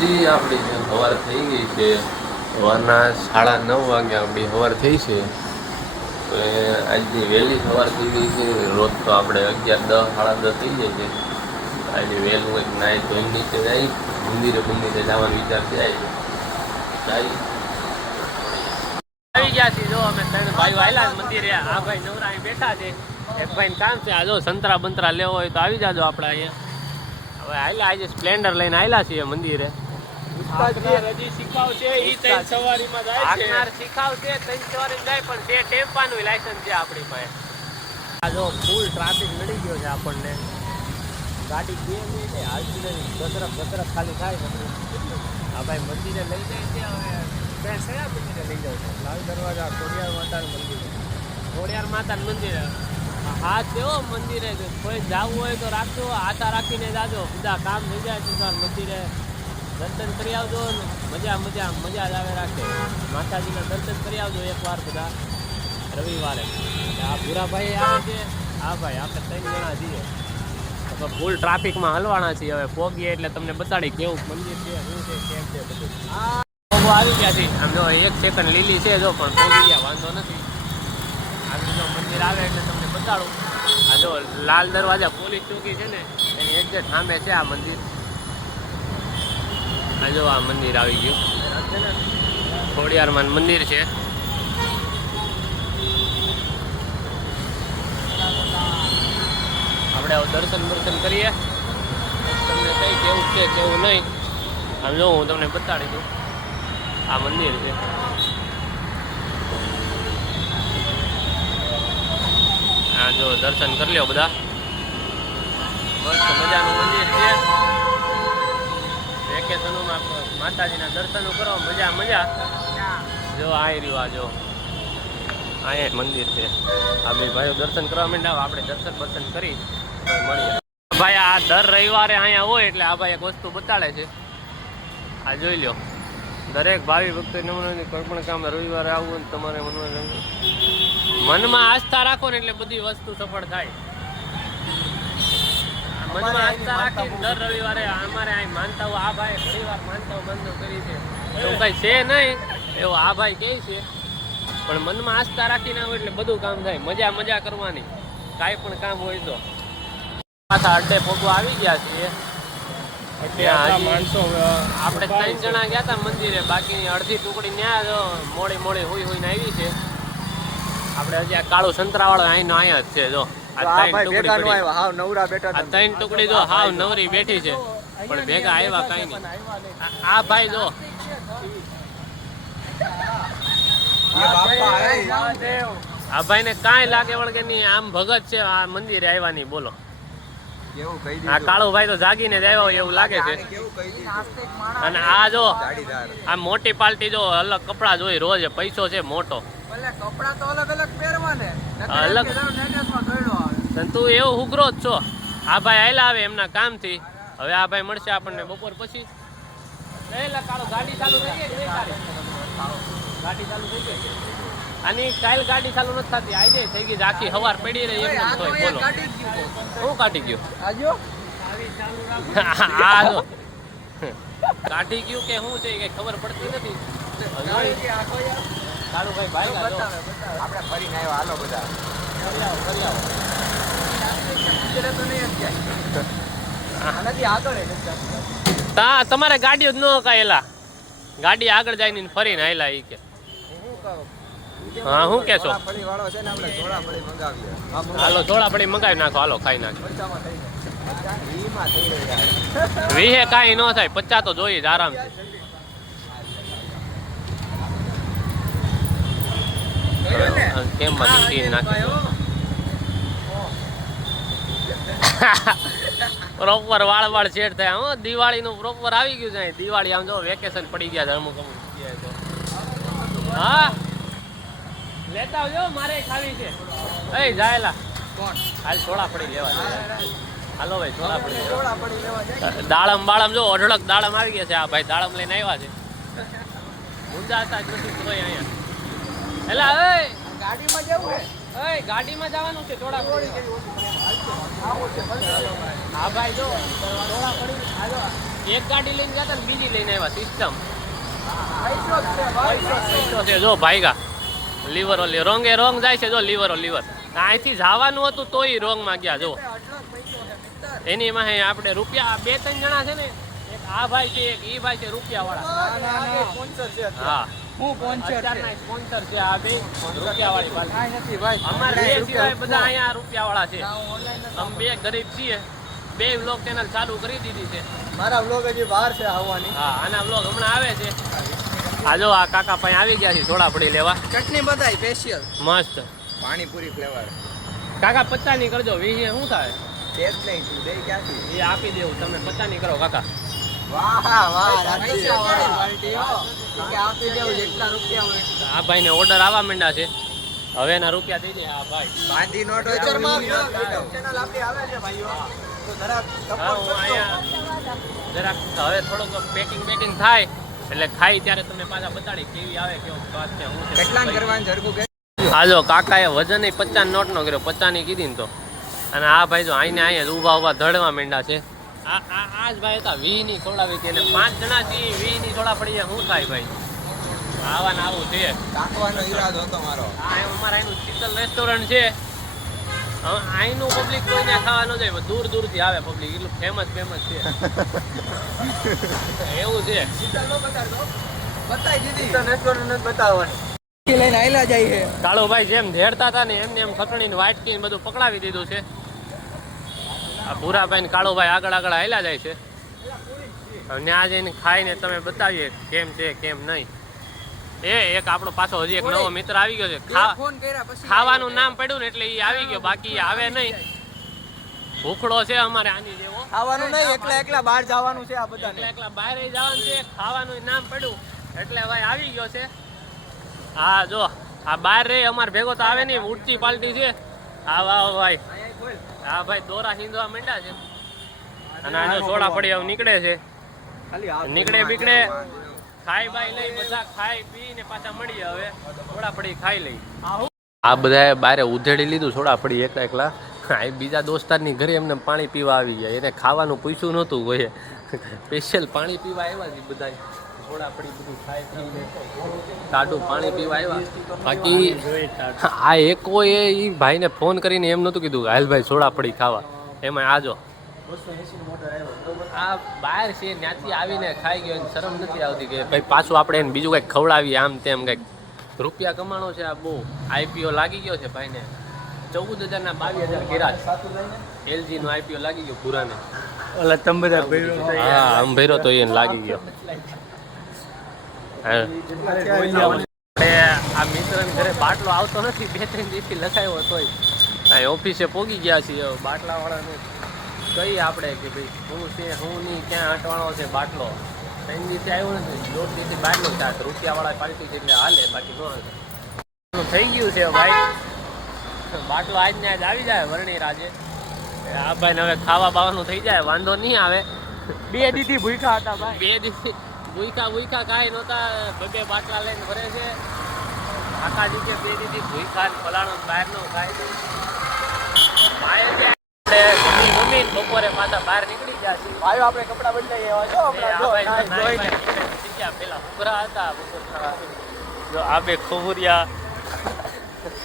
જી આપણી સવાર થઈ ગઈ છે. સવારના 9:30 વાગે આપણી સવાર થઈ છે. આજની વહેલી સવાર થઈ ગઈ છે. રોજ તો આપણે 11, 10, 10:30 થઈ જાય છે. આજે વહેલું એક નાય ધોઈને નીચે જાય મંદિરે જવાનો વિચાર છે. આવી ગયા છીએ. જો અમે ત્રણ ભાઈઓ આવેલા મંદિરે. આ ભાઈ નવરા અહીં બેઠા છે. એક ભાઈ કામ છે. આ જો સંતરા બંતરા લેવો હોય તો આવી જાજો આપણે અહીંયા. હવે આયલા આજે સ્પ્લેન્ડર લઈને આવેલા છીએ મંદિરે. હજી શીખાવશે ઈ ત્રણ સવારીમાં જાય છે. આગનાર શીખાવશે ત્રણ સવારીમાં જાય પણ તે ટેમ્પાનું લાયસન્સ છે આપણી પાસે. આ જો ફૂલ ટ્રાફિક નડી ગયો છે આપણને. ગાડી 2 મિનિટે હાલતી નથી. ગતરફ ખાલી થાય બધું. આ ભાઈ મંદિરે લઈ જાય છે. હવે બે કયા મંદિરે લઈ જાવ છો? લાલ દરવાજા ખોડિયાર માતાનું મંદિર. ખોડિયાર માતાનું મંદિર હા છે મંદિરે. કોઈ જવું હોય તો રાખજો. આશા રાખીને જાજો. બધા કામ થઈ જાય સુધાર મંદિરે દર્શન કરી આવજો. મજા જ આવે રાખે. માતાજીના દર્શન કરી આવજો એકવાર બધા રવિવારે. આ ભૂરાભાઈ આવે છે. હા ભાઈ આપણે 3 જણા છીએ. તો ફૂલ ટ્રાફિકમાં હલવાના છીએ. હવે પોગીએ એટલે તમને બતાડી કેવું મંદિર છે, શું છે, કેમ છે બધું. આવી ગયા છે. આમ જો 1 સેકન્ડ લીલી છે જો પણ પોગી ગયા વાંધો નથી. આગળ જો મંદિર આવે એટલે તમને બતાડું. આ જો લાલ દરવાજા પોલીસ ચોકી છે ને એની એક્ઝેક્ટ સામે છે આ મંદિર. આ જો આ મંદિર આવી ગયું. ખોડિયારમાં મંદિર છે. આપણે દર્શન કરીએ. તમને કઈ કેવું છે કેવું નહીં આમ જો હું તમને બતાડી દઉં. આ મંદિર છે. હા જો દર્શન કરી લ્યો બધા. મસ્ત મજાનું મંદિર છે. વેકેશનમાં માતાજીના દર્શનો કરો. મજા. જો આ રહ્યું. જો અહીંયા મંદિર છે. આ બે ભાઈઓ દર્શન કરવા માંડ્યા. આપણે દર્શન કરી મળીએ. ભાઈ આ દર રવિવારે અહીંયા હોય એટલે આ ભાઈ એક વસ્તુ બતાડે છે. આ જોઈ લ્યો. દરેક ભાવિ ભક્તો નમૂનાની કોઈ પણ કામ રવિવારે આવવું ને તમારે મનમાં આસ્થા રાખો ને એટલે બધી વસ્તુ સફળ થાય. મનમાં આસ્થા રાખી દર રવિવારે અમારે અહીં માનતા આ ભાઈ ઘણીવાર માનતા કરી છે. એવું કઈ છે નહીં એવું આ ભાઈ કહે છે. પણ મનમાં આસ્થા રાખીને આવો એટલે બધું કામ થાય. મજા કરવાની. કાંઈ પણ કામ હોય તો. પાછા અડ્ડે પોગવા આવી ગયા છીએ. આપણે 3 જણા ગયા હતા મંદિરે. બાકી અડધી ટુકડી ત્યાં મોડી હોઈને આવી છે. આપણે હજી આ કાળું સંતરાવાળો અહીંયા જ છે. જો આ 3 ટુકડી જો હાવ નવરી બેઠી છે પણ ભેગા આવ્યા કઈ નહીં. આ ભાઈ જો આ ભાઈ ને કાંઈ લાગે વળગે નહીં. આમ ભગત છે. આ મંદિરે આવ્યા નહીં બોલો. આ કાળો ભાઈ તો જાગીને જ આવ્યા હોય એવું લાગે છે. અને આ જો આ મોટી પાર્ટી જો અલગ કપડા જોઈ રોજ પૈસો છે મોટો. તું એવું ઉઘરો જ છો. આ ભાઈ આયલા આવે એમના કામથી. હવે આ ભાઈ મળશે આપણને બપોર પછી. ગાડી ચાલુ થઈ ગઈ. ગાડી ચાલુ થઈ ગઈ. આની કાલ ગાડી ચાલુ નથી થતી. આજે થઈ ગઈ આખી હવાર પડી રહી એમ બોલો. શું કાઢી ગયું? આ જો કાઢી ગયું કે શું છે કઈ ખબર પડતી નથી. આપણે ફરીને આવ્યા. હાલો બધા તમારે ગાડીઓ જ ન કાયેલા. ગાડી આગળ જાય ને ફરીને આવેલા એ કે હા શું કે છો? હાલો થોડા પડી મંગાવી નાખો. હાલો ખાઈ નાખો. 20 કાંઈ ન થાય. 50 તો જોઈએ જ આરામથી. કેમ બાકી નાખી પ્રોપર વાળ સેટ થાય. હો દિવાળીનું પ્રોપર આવી ગયું છે. દિવાળી આમ જો વેકેશન પડી ગયા છે અમુક હા લેતા આવજો. મારે ખાવી છે. એ જાયેલા હાલ થોડા પડી લેવા. હાલો ભાઈ થોડા પડી દાડમ બાળમ જો અઢળક દાડમ આવી ગયા છે. આ ભાઈ દાડમ લઈને આવ્યા છે. ઊંઝા હતા જ નથી તોય અહીંયા. એલા ગાડીમાં જવું છે. ગાડીમાં જવાનું છે. થોડા હા ભાઈ જો થોડા પડી. એક ગાડી લઈને જતા ને બીજી લઈને આવ્યા સિસ્ટમ પૈસો છે જો ભાઈગા લીવર ઓલી રોંગે રોંગ જાય છે જો લીવર અહીંથી જવાનું હતું તોય રોંગમાં ગયા જો એની માં આપણે રૂપિયા 2-3 જણા છે ને એક આ ભાઈ છે એક ઈ ભાઈ છે રૂપિયા વાળા હા સ્પોન્સર છે આ બે રૂપિયા વાળી અમારે બે સિવાય બધા અહીંયા રૂપિયા વાળા છે અમે બે ગરીબ છીએ બે વ્લોગ ચેનલ ચાલુ કરી દીધી છે મારા વ્લોગ હજી બહાર છે આવવાની હા આના વ્લોગ હમણાં આવે છે આ જો આ કાકા પાસે આવી ગયા છે થોડા પડી લેવા ચટણી બધાય સ્પેશિયલ મસ્ત પાણીપુરી ફ્લેવર કાકા 50 ની કરજો 20 શું થાય ટેસ્ટ નહીં તું દે ક્યાંથી એ આપી દેવું તમે 50 ની કરો કાકા આ ભાઈ ને ઓર્ડર આવવા માંડ્યા છે હવે એના રૂપિયા થઈ જાય આ ભાઈ બાંધી નોટ ચેનલ આપણી આવે છે ભાઈઓ તો જરાક જરાક હવે થોડુંક પેકિંગ થાય એટલે ખાઈ ત્યારે તમને પાછા બતાડી કેવી આવે કેવો સ્વાદ છે હું કેટલા કરવાનું જરકું કે હા જો કાકાએ વજન 50 નોટ નો કર્યો 50 ની કીધી ને તો અને આ ભાઈ જો અહીંયા ઊભા ધડવા માંડ્યા છે આ જ ભાઈ હતા 20 ની ખવડાવી હતી અને 5 જણા થી 20 ની થોડા પડી જાય શું થાય ભાઈ આવું છે કાકવાનો ઈરાદો હતો મારો આ અમારા અહીંનું શીતલ રેસ્ટોરન્ટ છે અહીંનું પબ્લિક કોઈને ખાવા ન જાય દૂર દૂરથી આવે પબ્લિક એટલું ફેમસ છે એવું છે બતાવી દીધી રેસ્ટોરન્ટ બતાવવાની લઈને આયલા જાય કાળુભાઈ જેમ ધેડતા હતા ને એમને એમ ખટણીને વાટકી બધું પકડાવી દીધું છે આ ભૂરાભાઈ ને કાળુભાઈ આગળ હાલ્યા જાય છે ત્યાં જઈને ખાઈને તમે બતાવીએ કેમ છે કેમ નહીં એક આપણો પાછો હજી એક નવો મિત્ર આવી ગયો છે ખાવાનું નામ પડ્યું ને એટલે એ આવી ગયો બાકી આવે નહીં ભૂખડો છે અમારે આની જેવો ખાવાનું નહીં એકલા બહાર જવાનું છે આ બધાને એકલા બહાર જવાનું છે ખાવાનું નામ પડ્યું એટલે ભાઈ આવી ગયો છે હા જો આ બહાર રે અમારે ભેગો તો આવે નહીં ઉડતી પાલટી છે હા વાહ ભાઈ હા ભાઈ દોરા હિંદવા માંડ્યા છે અને આનો સોડા પડી હવે નીકળે છે નીકળે બીકડે ખાઈ બાઈ લઈ બધા ખાઈ પી ને પાછા મળીએ હવે સોડા પડી ખાઈ લઈ આ બધાએ બારે ઉધેડી લીધું સોડા પડી એકલા બીજા દોસ્તારની ઘરે એમને પાણી પીવા આવી ગયા એને ખાવાનું પૂછ્યું નહોતું કોઈ સ્પેશિયલ પાણી પીવા આવ્યા છે બધા સોડા પડી બધું ખાઈ પીને ટાઢું પાણી પીવા આવ્યા બાકી આ એકોએ એ ભાઈને ફોન કરીને એમ નહોતું કીધું હાલ ભાઈ સોડા પડી ખાવા એમાં આજો આ બહાર છે ત્યાંથી આવીને ખાઈ ગયો શરમ નથી આવતી કે ભાઈ પાછું આપણે એને બીજું કંઈક ખવડાવીએ આમ તેમ કંઈક રૂપિયા કમાણો છે આ બહુ આઈપીઓ લાગી ગયો છે ભાઈને 14,000 ના 22,000 ગિરાજ એલજી નો આઈપીઓ લાગી ગયો પુરાને ઓલા તમ બધા હા આમ ભર્યો તો એને લાગી ગયો આ મિત્રની ઘરે બાટલો આવતો નથી 2-3 દિવસથી લખાયો તોય ઓફિસે પોગી ગયા છીએ બાટલા વાળાનું કહીએ આપણે કે ભાઈ હું છે હું નહીં ક્યાં અટવાણો છે બાટલો 3 દિવસે આવ્યો નથી 2 દિવસથી બાટલો ચાર રૂપિયાવાળા પાર્ટી છે એટલે હાલે બાકી ન હાલે થઈ ગયું છે ભાઈ બાટલો આજ ને આજ આવી જાય વર્ણી રાજે આ ભાઈ હવે ખાવા બાવાનું થઈ જાય વાંધો નહીં આવે 2 દીથી ભૂખ્યા હતા ભાઈ 2 દિવસથી ભૂખા કાંઈ નહોતા 2 બાટલા લઈને ભરે છે આકાજી કે 2 દીથી ભૂખા ફલાણો બહારનો ખાય મમ્મી બપોરે પાછા બહાર નીકળી ગયા છે ભાઈઓ આપણે કપડાં બદલાઈ આવ્યા પેલા ઉભરા હતા જો આ બે ખોભુરિયા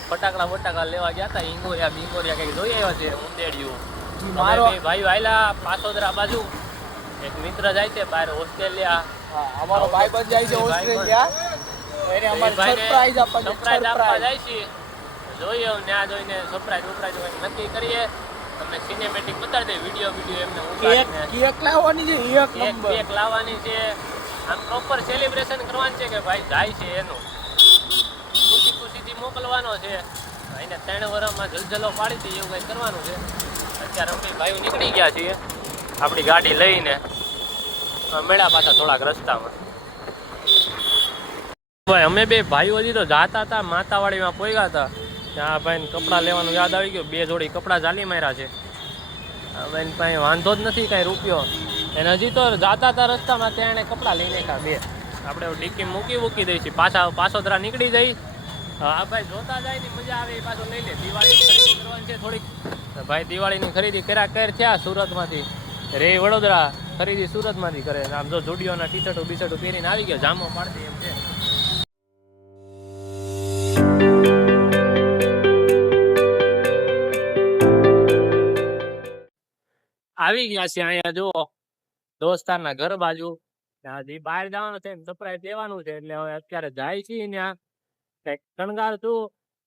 ફટાકડા લેવા ગયા હતા ઈંગોરિયા બીંગોરિયા કઈક જોઈ આવ્યા છે ઉંદેડિયું મારો ભાઈ આયલા પાસોદરા બાજુ એક મિત્ર જાય છે બહાર ઓસ્ટ્રેલિયા અમારો ભાઈ બંધ જાય છે ઓસ્ટ્રેલિયા એને અમારે સરપ્રાઈઝ આપવા જાય છે જોઈએ ત્યાં જોઈને સરપ્રાઈઝ નક્કી કરીએ તમને સિનેમેટિક બતાડી દે વિડીયો એમને કેક લાવવાની છે કેક લાવવાની છે આમ પ્રોપર સેલિબ્રેશન કરવાનું છે કે ભાઈ જાય છે એનું ખુશીથી મોકલવાનો છે એને 3 વર્ષમાં જલજલો પાડી હતી એવું કંઈ કરવાનું છે અત્યારે અમે ભાઈઓ નીકળી ગયા છીએ આપણી ગાડી લઈને મેળા પાછા થોડાક રસ્તામાં ભાઈ અમે બે ભાઈઓ હજી તો જાતા હતા માતાવાડીમાં પોગ્યા હતા ત્યાં ભાઈને કપડાં લેવાનું યાદ આવી ગયું 2 જોડી કપડાં ચાલી માર્યા છે ભાઈ પાસે વાંધો જ નથી કાંઈ રૂપિયો એને હજી તો જાતા હતા રસ્તામાં ત્યાં એને કપડાં લઈને કા 2 આપણે ડીકી મૂકી દઈશું પાછોદરા નીકળી જઈ હા ભાઈ જોતા જાય ને મજા આવે એ પાછો લઈ લે દિવાળીની ખરીદી કરવાની છે થોડીક ભાઈ દિવાળીની ખરીદી કર્યા થયા સુરતમાંથી રે વડોદરા ખરીદી સુરતમાંથી કરે. આમ જો જુડિયોના ટી-શર્ટો બીશર્ટો પહેરીને આવી ગયા, જામો પાડતી એમ છે. આવી ગયા છે અહીંયા જો દોસ્તારના ઘર બાજુ. ત્યાંથી બહાર જવાનું છે, સરપ્રાઈઝ દેવાનું છે, એટલે હવે અત્યારે જાય છે ત્યાં કંઈક શણગાર છું,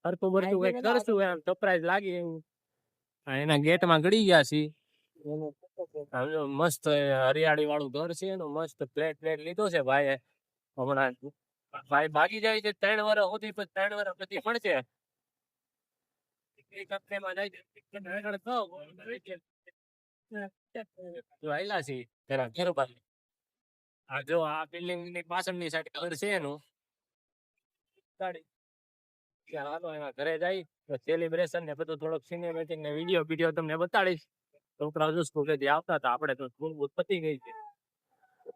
હરતું બરતું કંઈક કરશું એમ સરપ્રાઈઝ લાગી એવું. એના ગેટમાં ગળી ગયા છે. મસ્ત હરિયાળી વાળું ઘર છે એનું, મસ્ત ફ્લેટ લીધો છે ભાઈએ. હમણાં ભાઈ ભાગી જાય છે 3 વર્ષ સુધી, પછી 3 વર્ષ પછી મળશે. કંપનીમાં જાય છે તેના ઘર બાજુ. આ જો આ બિલ્ડિંગ ની પાછળની સાઈડ ઘર છે એનું. હાલો એના ઘરે જાય સેલિબ્રેશન ને બધું થોડોક સિનેમેટિક ને વિડીયો તમને બતાડીશ. છોકરાઓ જો સ્કૂલેથી આવતા હતા, આપણે તો સ્કૂલ પતી ગઈ છે.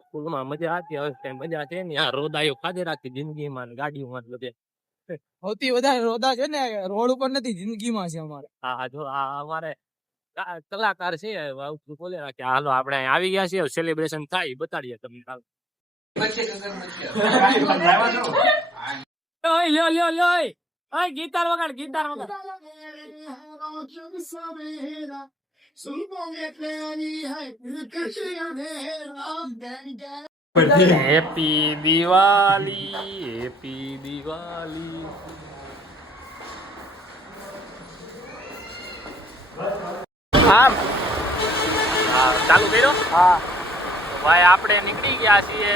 સ્કૂલમાં મજા હતી, હવે કઈ મજા છે ને. આ રોદાયો ખાધે રાખી જિંદગીમાં, ગાડીઓમાં બધે. સૌથી વધારે રોદા છે ને રોડ ઉપર નથી, જિંદગીમાં છે અમારે. હા જો આ અમારે કલાકાર છે, બોલે રાખે. હાલો આપણે અહીં આવી ગયા છીએ, સેલિબ્રેશન થાય બતાડીએ તમને. લ્યો ગીતાર વગાડ. હેપી દિવાળી. હા ચાલુ કર્યો. હા ભાઈ આપણે નીકળી ગયા છીએ.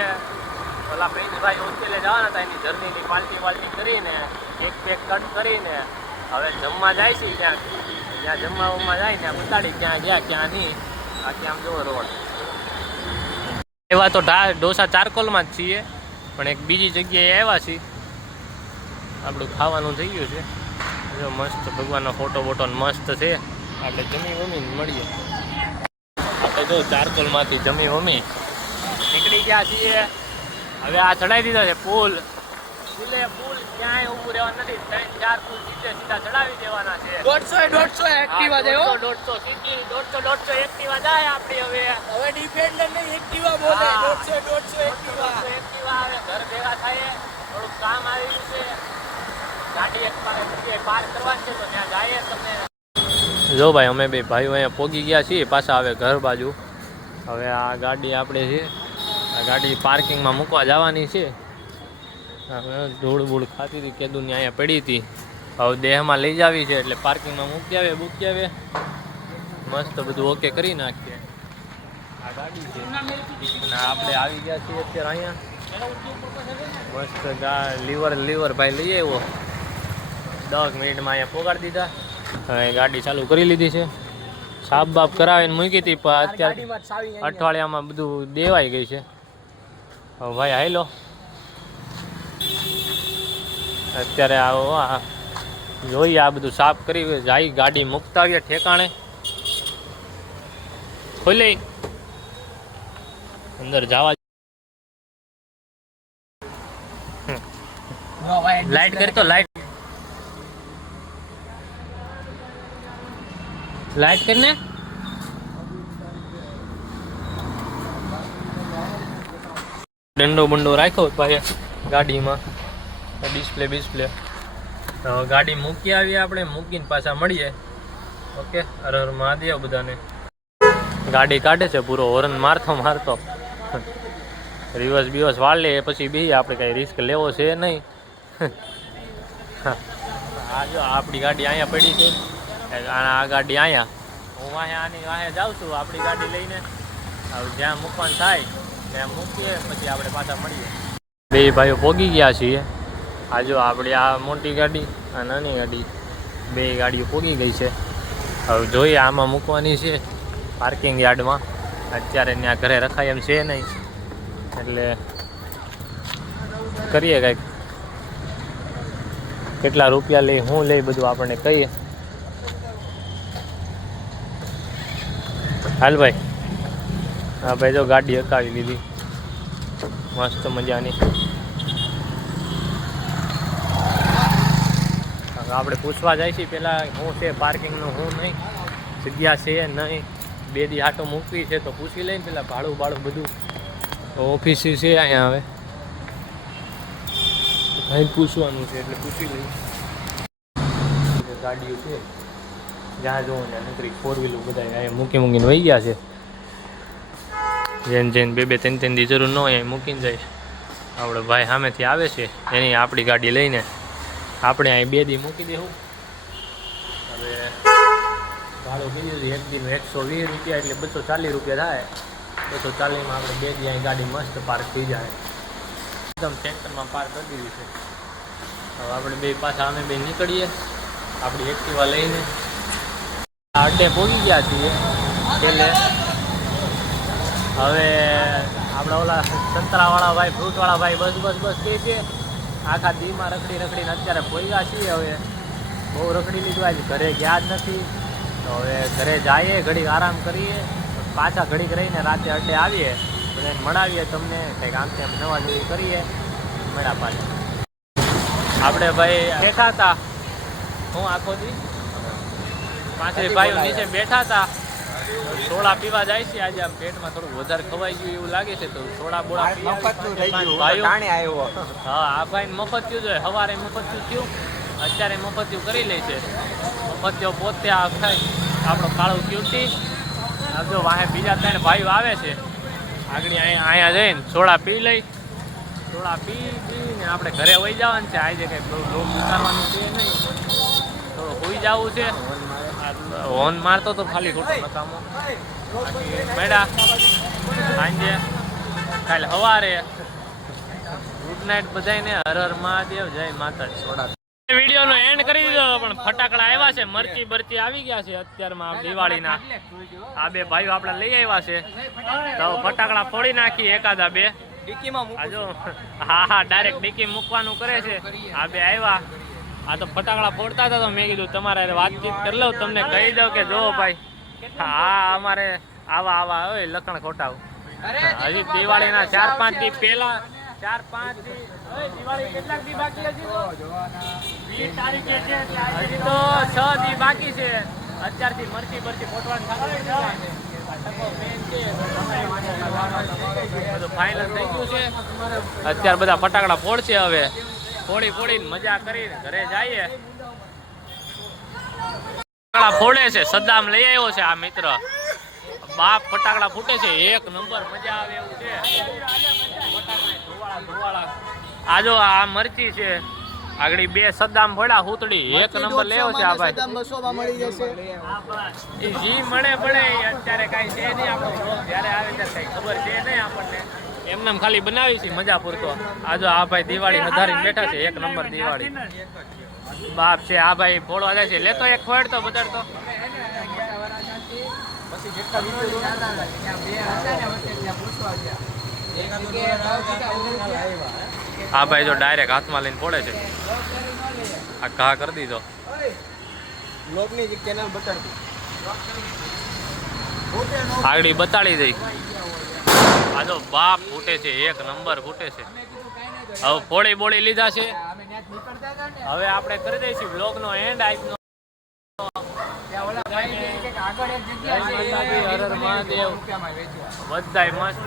ઓલા પ્રિન્સભાઈ હોસ્ટેલે જવાના હતા, એની જર્નીની પાલટી કરીને કેક કટ કરીને હવે જમવા જાય છે. ત્યાં જમવામાં જાય ને બતાડી ક્યાં ગયા ક્યાં નહીં. બાકી આમ જુઓ રોડ. એવા તો ઢોસા ચારકોલમાં જ છીએ, પણ એક બીજી જગ્યાએ આવ્યા છીએ. આપણું ખાવાનું થઈ ગયું છે. જો મસ્ત ભગવાનનો ફોટો બોટો મસ્ત છે. આપણે જમી વમી મળીએ. આપણે જો ચારકોલમાંથી જમી વમી નીકળી ગયા છીએ. હવે આ ચડાવી દીધો છે પુલ. પુલ ક્યાંય ઊભું રહેવાનું નથી. 3-4 પુલ સીધા ચડાવી દેવાના છે. 150 એક્ટિવા જાય. 150 એક્ટિવા જાય આપણી. હવે ડિફેન્ડર નહીં એક્ટિવા બોલે. 150 એક્ટિવા આવે. ઘર ભેગા થાય, થોડુંક કામ આવ્યું છે. ગાડી એક પાર્ક કરવાની છે, તો ત્યાં જાય તમને. જો ભાઈ અમે બે ભાઈઓ અહીંયા પોગી ગયા છીએ પાછા હવે ઘર બાજુ. હવે આ ગાડી આપણે છે, આ ગાડી પાર્કિંગમાં મૂકવા જવાની છે. હવે ધૂળ બૂળ ખાતી હતી, કેદુની અહીંયા પડી હતી. હવે દેહમાં લઈ જાવી છે, એટલે પાર્કિંગમાં મૂકી આવે. મસ્ત બધું ઓકે કરી નાખીએ. આ ગાડી છે અને આપણે આવી ગયા છીએ અત્યારે અહીંયા. મસ્ત લીવર ભાઈ લઈ આવ્યો. 10 મિનિટમાં અહીંયા પોગાડી દીધા. હવે ગાડી ચાલુ કરી લીધી છે. સાફ બાફ કરાવીને મૂકી હતી, પણ અત્યારે અઠવાડિયામાં બધું દેવાઈ ગઈ છે. હવે ભાઈ હાલો અત્યારે આવો જોઈએ. આ બધું સાફ કરી જાય, ગાડી મૂકતા આવીએ ઠેકાણે. ખોલી અંદર જવા. લાઈટ કરી તો લાઈટ કરીને દંડો બંડો રાખ્યો ભાઈ ગાડીમાં. ડિસ્પ્લે ગાડી મૂકી આવીએ આપણે. મૂકીને પાછા મળીએ. ઓકે. હર હર મહાદેવ બધાને. ગાડી કાઢે છે પૂરો હોર્ન મારતો. રિવર્સ વાળ લે પછી બી આપણે કઈ રિસ્ક લેવો છે નહીં. આ જો આપણી ગાડી અહીંયા પડી છે. આ ગાડી અહીંયા, હું આની વાહે જાઉં છું આપણી ગાડી લઈને. હવે જ્યાં મૂકવાનું થાય ત્યાં મૂકીએ, પછી આપણે પાછા મળીએ. બે ભાઈઓ પોગી ગયા છીએ. આ જો આપણી આ મોટી ગાડી, આ નાની ગાડી, બે ગાડીઓ પોગી ગઈ છે. હવે જોઈએ આમાં મૂકવાની છે પાર્કિંગ યાર્ડમાં. અત્યારે ત્યાં ઘરે રખાય એમ છે નહીં, એટલે કરીએ કંઈક. કેટલા રૂપિયા લઈ, હું લઈ, બધું આપણને કહીએ. હાલ ભાઈ. હા ભાઈ જો ગાડી હકાવી લીધી મસ્ત મજાની. આપણે પૂછવા જાય છે પેલા શું છે પાર્કિંગનું, શું નહીં, જગ્યા છે નહીં. 2 દી હાટો મૂકવી છે તો પૂછી લઈને પેલા ભાડું બધું ઓફિસ છે અહીંયા હવે અહીં પૂછવાનું છે એટલે પૂછી લઈ. ગાડીઓ છે જ્યાં જોવો ને નકરી 4 વ્હીલર બધા અહીંયા મૂકીને વહી ગયા છે. જેને 2-3 દી જરૂર ન હોય અહીં મૂકીને જાય. આપણે ભાઈ સામેથી આવે છે એની આપણી ગાડી લઈને આપણે અહીં 2 દી મૂકી દેવું. હવે ભાડું કીધું એક દીનું 120 રૂપિયા એટલે 240 રૂપિયા થાય. 240માં આપણે 2 દી અહીં ગાડી મસ્ત પાર્ક થઈ જાય. એકદમ સેન્ટરમાં પાર્ક કરી દીધી છે. હવે આપણે બે પાછા અમે બે નીકળીએ આપણી એક્ટિવા લઈને. અડ્ડે પહોંચી ગયા છીએ પેલે. હવે આપણા ઓલા સંતરાવાળા ભાઈ ફ્રૂટવાળા ભાઈ બસ કહે છે. આખા દીમાં રખડીને અત્યારે પહોંચ્યા છીએ. હવે બહુ રખડી લીધું, આજે ઘરે ગયા જ નથી. તો હવે ઘરે જઈએ, ઘડીક આરામ કરીએ, પાછા ઘડીક રહીને રાતે અડ્ડે આવીએ, બધાને મળાવીએ તમને, કંઈક આમ તેમ નવા જેવું કરીએ. મળ્યા પાછા આપણે ભાઈ બેઠા હતા. હું આખો દી 5 ભાઈઓ નીચે બેઠા હતા. સોડા પીવા જાય છે. આજે આમ પેટમાં થોડું વધારે ખવાઈ ગયું એવું લાગે છે તો સોડા બોડા ભાઈઓ. હા, આ ભાઈ મફતિયું જોઈએ. સવારે મફતિયું થયું, અત્યારે મફતિયું કરી લે છે. મફતિયો પોતે આ ખાય આપણો કાળું ક્યુટી. આ જો વાહે બીજા 3 ભાઈઓ આવે છે આગળ. અહીંયા જઈને સોડા પી લઈ. સોડા પીને આપણે ઘરે વહી જવાનું છે. આજે કંઈ બહુ લોક ઉતારવાનું છે નહીં, થોડું હોઈ જવું છે. હોર્ન મારતો તો ખાલી ખોટો નકામો. મેડા સાંજે કાલે સવારે ગુડ નાઇટ બધાને. હર હર મહાદેવ, જય માતાજી. સોડા વિડીયોનો એન્ડ કરી દીધો પણ ફટાકડા આવ્યા છે. મરચી બરચી આવી ગયા છે અત્યારમાં દિવાળીના. આ 2 ભાઈઓ આપણે લઈ આવ્યા છે તો ફટાકડા ફોડી નાખી એકાદા 2. હા ડાયરેક્ટ ડીકી મૂકવાનું કરે છે. આ 2 આવ્યા. આ તો ફટાકડા ફોડતા હતા તો મેં કીધું તમારે વાતચીત કરી લઉં, તમને કહી દઉં કે જો ભાઈ હા અમારે આવા હોય લખણ ખોટાવ. હજી દિવાળીના 4-5 દી પહેલા 4-5 દી દિવાળી કેટલાક દી બાકી હજી તો 20 તારીખે છે. હજી તો 6 દી બાકી છે. અત્યારથી મરચી બરચી ફોટવાનું બધું ફાઇનલ થઈ ગયું છે. અત્યારે બધા ફટાકડા ફોડશે. હવે ફોડીને મજા કરીને ઘરે જઈએ. ફટાકડા ફોડે છે સદ્દામ લઈ આવ્યો છે આ મિત્ર. બાપ ફટાકડા ફૂટે છે 1 નંબર, મજા આવે એવું છે. આ જો આ મરચી છે આગળ 2 સદ્દામ ફોડા હુતડી 1 નંબર લેવો છે આ ભાઈ. જી મળે અત્યારે કાંઈ છે નહીં. આપણો જ્યારે આવે ત્યારે કઈ ખબર છે નહીં આપણને. એમને ખાલી બનાવી છે મજા પૂરતો. આ જો આ ભાઈ દિવાળી વધારીને બેઠા છે. 1 નંબર દિવાળી બાપ છે. આ ભાઈ ફોડવા જાય છે. લેતો એક ફોડ તો બધાડતો. આ ભાઈ જો ડાયરેક્ટ હાથમાં લઈને ફોડે છે. આ ઘા કરી દીધો. આગળ બતાડી દઈ. આ જો બાપ ફૂટે છે 1 નંબર ફૂટે છે. હવે ફોડી બોળી લીધા છે. હવે આપણે કરી દઈશું બ્લોગનો એન્ડ. આજનો હર હર મહાદેવ. બધાય મસ્ત.